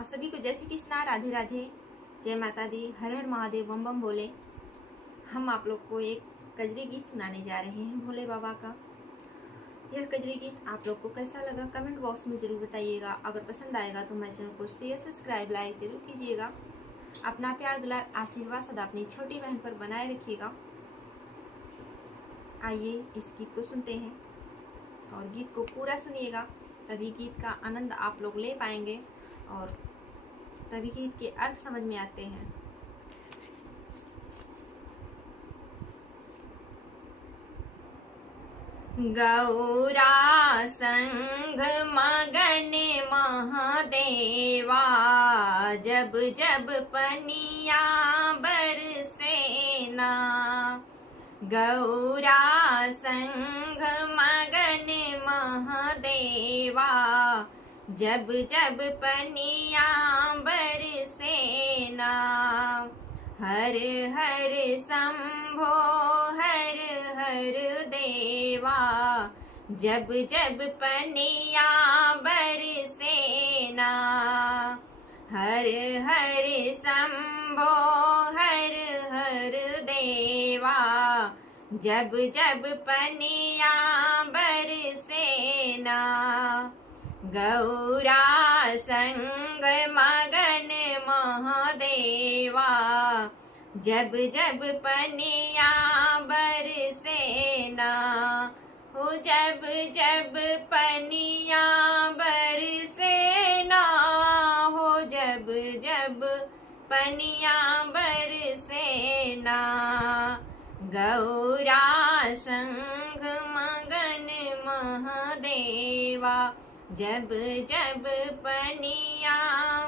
आप सभी को जय श्री कृष्णा, राधे राधे, जय माता दी, हर हर महादेव, बम बम बोले। हम आप लोग को एक कजरी गीत सुनाने जा रहे हैं भोले बाबा का। यह कजरी गीत आप लोग को कैसा लगा कमेंट बॉक्स में जरूर बताइएगा। अगर पसंद आएगा तो मेरे चैनल को शेयर सब्सक्राइब लाइक जरूर कीजिएगा। अपना प्यार दुलार आशीर्वाद सदा अपनी छोटी बहन पर बनाए रखिएगा। आइए इस गीत को सुनते हैं और गीत को पूरा सुनिएगा, तभी गीत का आनंद आप लोग ले पाएंगे और तभी गीत के अर्थ समझ में आते हैं। गौरा संग मगन महादेवा, जब जब पनिया बरसेना। गौरा संग मगन महादेवा, जब जब पनिया बरसेना। हर हर शंभो हर हर देवा, जब जब पनिया बरसेना। हर हर शंभो हर हर देवा, जब जब पनिया बरसेना। गौरा संग मगन महादेवा, जब जब पनिया बरसेना। हो जब जब पनिया बरसेना, हो जब जब पनिया बरसेना। गौरा संग मगन महादेवा, जब जब पनिया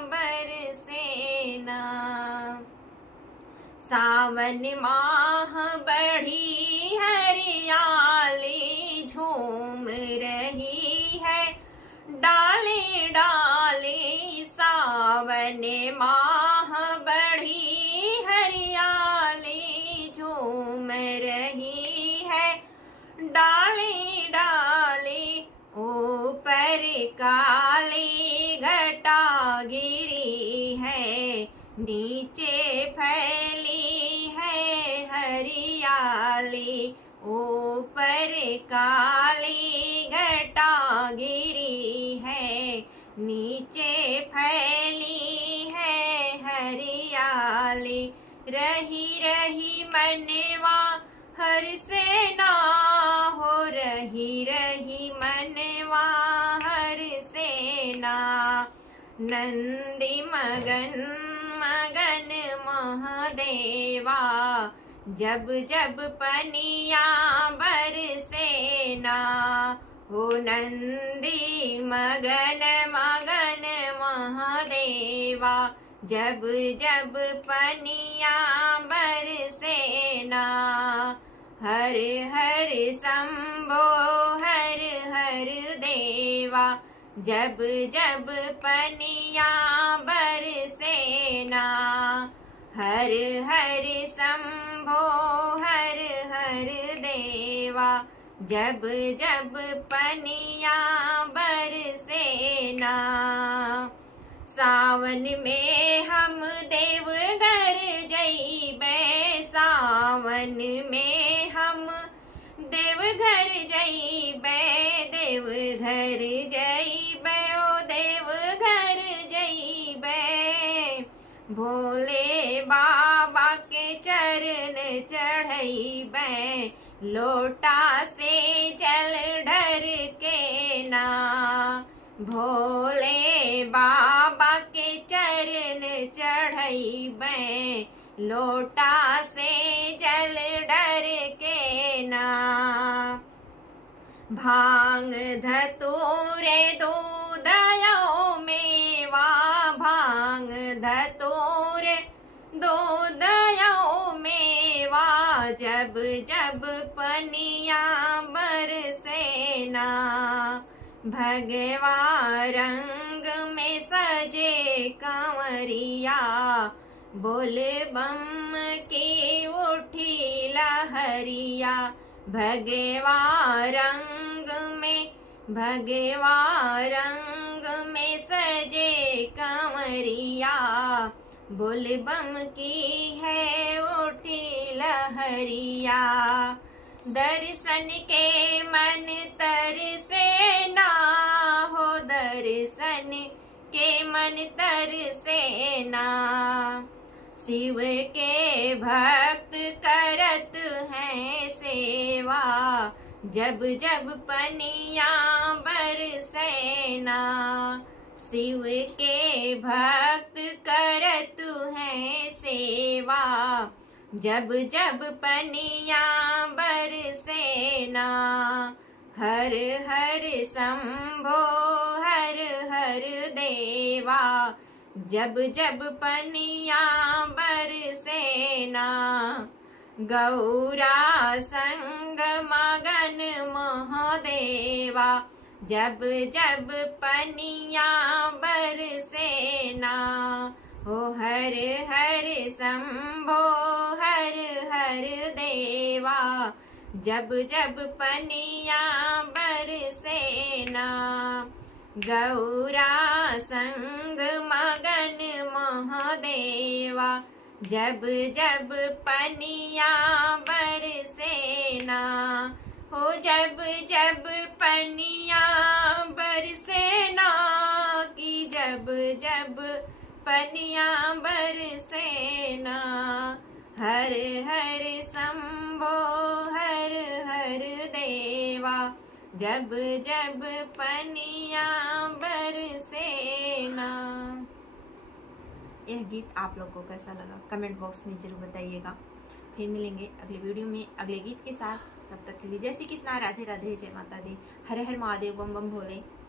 बरसेना। सावन माह बढ़ी हरियाली, झूम रही है डाले डाले। सावन माह बढ़ी हरियाली, झूम रही है डाले डाले। ऊपर काली घटा गिरी है, नीचे फैली है हरियाली। ऊपर काली घटा गिरी है, नीचे फैली है हरियाली। रही रही मनवा हर सेना, हो रही रही मनवा हर सेना। नंदी मगन मगन महादेवा, जब जब पनिया बरसेना। हो नंदी मगन मगन महादेवा, जब जब पनिया बरसेना। हर हर शंभो हर हर देवा, जब जब पनिया बरसेना। हर हर शंभो हर हर देवा, जब जब पनिया बरसेना। सावन में हम देवघर जइबे, सावन में हम देवघर जइबे। देवघर जइबे ओ देवघर जइबे। भोले बाबा के चरण चढ़इबे, लोटा से जल ढर के ना। भोले बाबा के चरण चढ़इबे, लोटा से जल ढर के ना। भांग धतूरे दूधयो मेवा, भांग धतूरे दूधयो मेवा। जब जब पनिया बरसेना। भगवा रंग में सजे कंवरिया, बोल बम की उठी लहरिया। भगवा रंग में भगवा रंग में सजे कंवरिया, बोल बम की है उठी लहरिया। दर्शन के मन तरसे ना हो, दर्शन के मन तरसे ना। शिव के भक्त करत हैं सेवा, जब जब पनिया बरसेना। शिव के भक्त करत हैं सेवा, जब जब पनिया बरसेना। हर हर शंभो हर हर देवा, जब जब पनिया बरसेना। गौरा संग मगन महादेवा, जब जब पनिया बरसेना। हो हर हर शंभो हर हर देवा, जब जब पनिया बरसेना। गौरा संग मगन महादेवा, जब जब पनिया बरसेना। हो जब जब पनिया बरसेना, कि जब जब पनिया बरसेना। हर हर शंभो हर हर देवा, जब जब पनिया बरसेना। यह गीत आप लोग को कैसा लगा कमेंट बॉक्स में जरूर बताइएगा। फिर मिलेंगे अगले वीडियो में अगले गीत के साथ। तब तक के लिए जय श्री कृष्णा, राधे राधे, जय माता दी, हर हर महादेव, बम बम भोले।